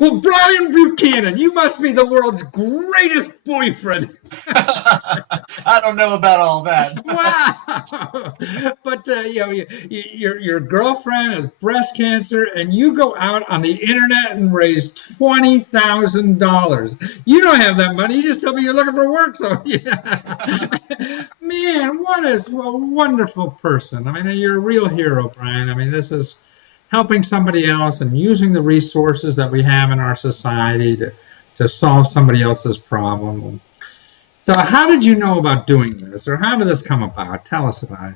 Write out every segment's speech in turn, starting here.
Well, Brian Buchanan, you must be the world's greatest boyfriend. I don't know about all that. Wow. But your girlfriend has breast cancer, and you go out on the internet and raise $20,000. You don't have that money. You just tell me you're looking for work. So yeah, man, what is a wonderful person. I mean, you're a real hero, Brian. I mean, this is helping somebody else and using the resources that we have in our society to solve somebody else's problem. So how did you know about doing this, or how did this come about? Tell us about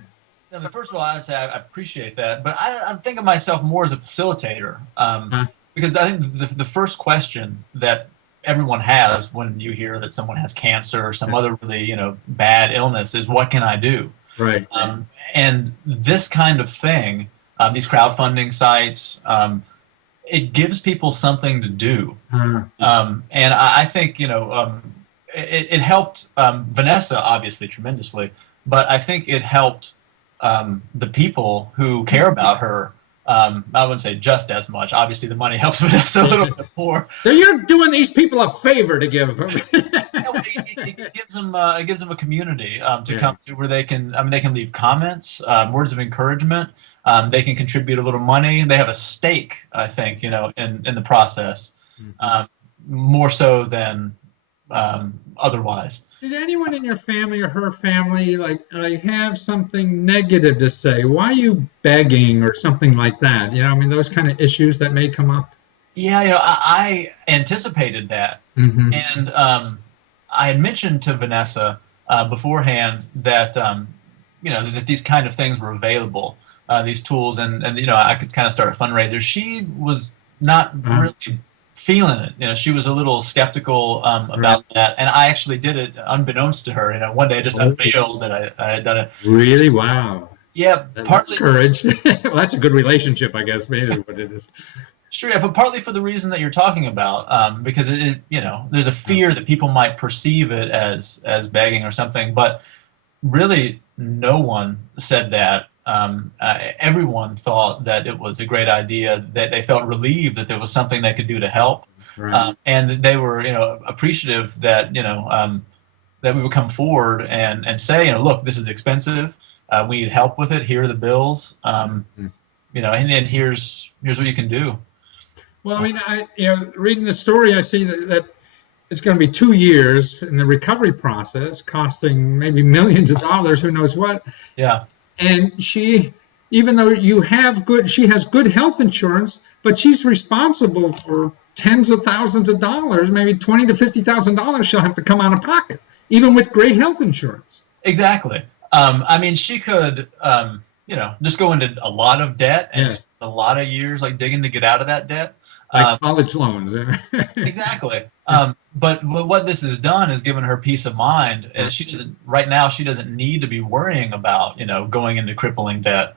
it. First of all, I say I appreciate that, but I think of myself more as a facilitator, Huh? because I think the first question that everyone has when you hear that someone has cancer or some other really bad illness is, what can I do? Right. And this kind of thing, these crowdfunding sites, it gives people something to do. Huh. And I think it helped Vanessa obviously tremendously, but I think it helped the people who care about her. I wouldn't say just as much. Obviously, the money helps Vanessa a little bit more. So you're doing these people a favor to give them. It gives them a community to come to where they can. I mean, they can leave comments, words of encouragement. They can contribute a little money. They have a stake, I think, in the process, more so than otherwise. Did anyone in your family or her family like have something negative to say? Why are you begging or something like that? I mean, those kind of issues that may come up. Yeah, I anticipated that, and I had mentioned to Vanessa beforehand that that these kind of things were available, these tools, and I could kind of start a fundraiser. She was not really feeling it. She was a little skeptical about that, and I actually did it unbeknownst to her. One day I just unveiled that I had done it. Really? Wow. Yeah, partly courage. Well, that's a good relationship, I guess. Maybe is what it is. Sure, yeah, but partly for the reason that you're talking about, because there's a fear that people might perceive it as begging or something, but really no one said that. Everyone thought that it was a great idea, that they felt relieved that there was something they could do to help, Right. and they were appreciative that that we would come forward and say, look, this is expensive, we need help with it, here are the bills, and here's what you can do. Well, I mean, reading the story, I see that it's going to be 2 years in the recovery process, costing maybe millions of dollars, who knows what. Yeah. And she, even though she has good health insurance, but she's responsible for tens of thousands of dollars, maybe $20,000 to $50,000 she'll have to come out of pocket, even with great health insurance. Exactly. I mean, she could, just go into a lot of debt and spend a lot of years digging to get out of that debt. Like college loans. Exactly. But what this has done is given her peace of mind, and right now she doesn't need to be worrying about going into crippling debt.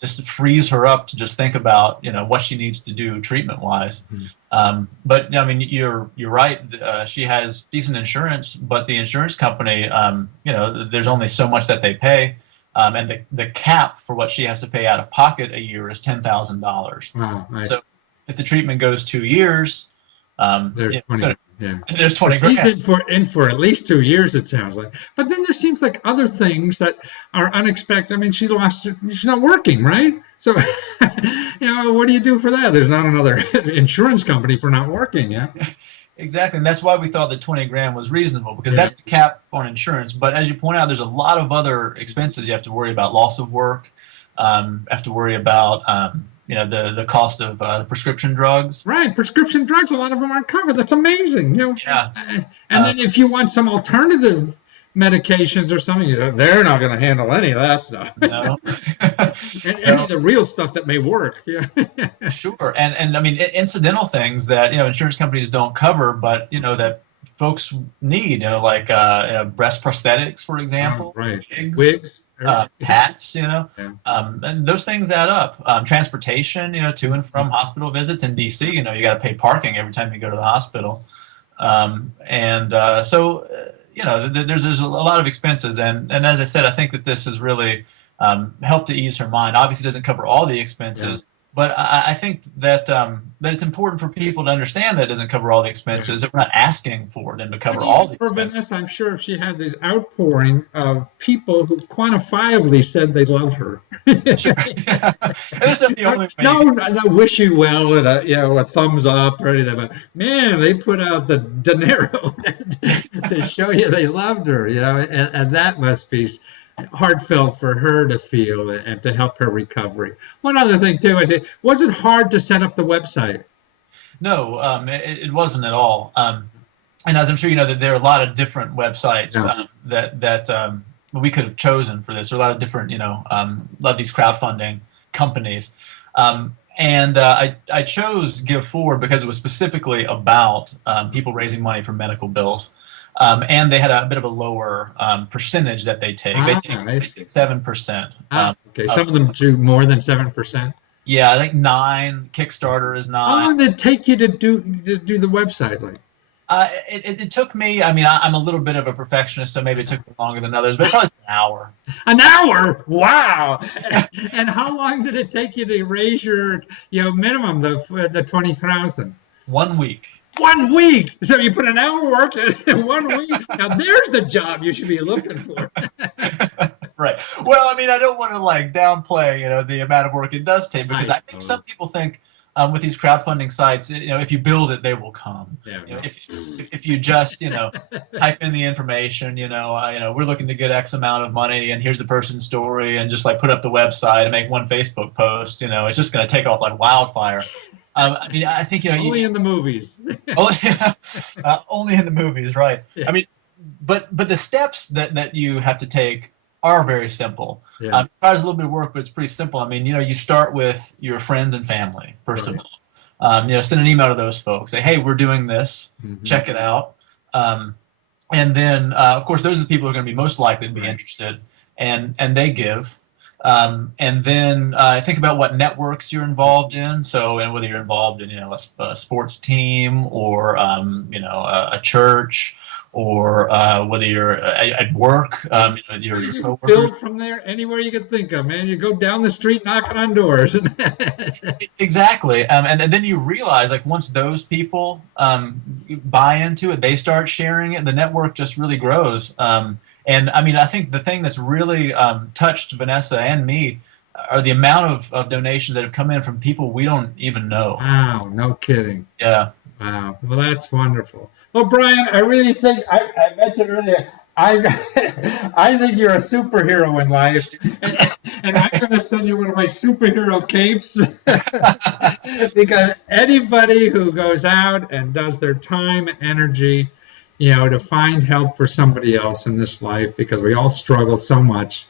This frees her up to just think about what she needs to do treatment wise. But I mean, you're right. She has decent insurance, but the insurance company, there's only so much that they pay. And the cap for what she has to pay out of pocket a year is $10,000. Wow, nice. So if the treatment goes 2 years, there's 20. There's 20 grand. She's in for at least 2 years, it sounds like. But then there seems like other things that are unexpected. I mean, she's not working, right? So, what do you do for that? There's not another insurance company for not working, yeah? Exactly, and that's why we thought that 20 grand was reasonable, because that's the cap on insurance. But as you point out, there's a lot of other expenses you have to worry about: loss of work, have to worry about the cost of the prescription drugs. Right, prescription drugs, a lot of them aren't covered. That's amazing. Yeah. And then if you want some alternative medications or something, they're not going to handle any of that stuff. No. And any of the real stuff that may work. Yeah. Sure. And I mean, incidental things that insurance companies don't cover, but that folks need, like breast prosthetics, for example, right. Wigs, hats, and those things add up. Transportation, to and from hospital visits in DC, you got to pay parking every time you go to the hospital, so there's a lot of expenses, and as I said, I think that this has really helped to ease her mind. Obviously, it doesn't cover all the expenses, But I think that that it's important for people to understand that it doesn't cover all the expenses. That we're not asking for them to cover And all even the for expenses. Vanessa, I'm sure if she had this outpouring of people who quantifiably said they love her. Sure. Yeah. This is the only way. No, no, wish you well and a thumbs up or anything, but man, they put out the dinero to show you they loved her, and that must be heartfelt for her to feel and to help her recovery. One other thing too is it wasn't hard to set up the website. No, it wasn't at all. And as I'm sure you know, that there are a lot of different websites Yeah. that we could have chosen for this. There are a lot of different, a lot of these crowdfunding companies. And I chose Give Forward because it was specifically about people raising money for medical bills. And they had a bit of a lower percentage that they take. They take 7%. Okay, some of them do more than 7%. Yeah, I think 9. Kickstarter is 9. How long did it take you to do the website? Like, it took me. I mean, I'm a little bit of a perfectionist, so maybe it took me longer than others, but probably an hour. An hour? Wow! And how long did it take you to raise your minimum, the 20,000? 1 week. 1 week. So you put an hour work in 1 week. Now there's the job you should be looking for. Right. Well, I mean, I don't want to downplay, the amount of work it does take, because I think some people think with these crowdfunding sites, if you build it, they will come. Yeah, if you just, type in the information, we're looking to get X amount of money, and here's the person's story, and just put up the website and make one Facebook post, it's just going to take off like wildfire. I mean, I think only in the movies. Only in the movies, right? Yeah. I mean, but the steps that you have to take are very simple. Yeah. It requires a little bit of work, but it's pretty simple. I mean, you start with your friends and family first of all. Send an email to those folks. Say, hey, we're doing this. Mm-hmm. Check it out. And then, of course, those are the people who are going to be most likely to be interested, and they give. And then think about what networks you're involved in. So, and whether you're involved in, a sports team or, a church, or whether you're at work, your coworkers. Build from there anywhere you can think of, man. You go down the street knocking on doors. Exactly. And then you realize, once those people buy into it, they start sharing it, the network just really grows. And I mean, I think the thing that's really touched Vanessa and me are the amount of donations that have come in from people we don't even know. Wow, no kidding. Yeah. Wow. Well, that's wonderful. Well, Brian, I really think I mentioned earlier, I think you're a superhero in life, and I'm going to send you one of my superhero capes because anybody who goes out and does their time and energy, to find help for somebody else in this life, because we all struggle so much.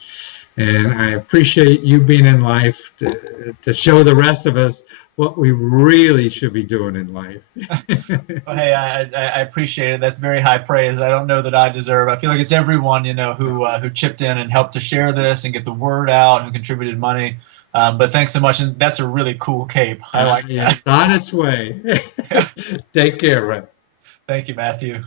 And I appreciate you being in life to show the rest of us what we really should be doing in life. Well, hey, I appreciate it. That's very high praise. I don't know that I deserve. I feel like it's everyone, who chipped in and helped to share this and get the word out, and who contributed money. But thanks so much, and that's a really cool cape. I like that. It's on its way. Take care, Red. Thank you, Matthew.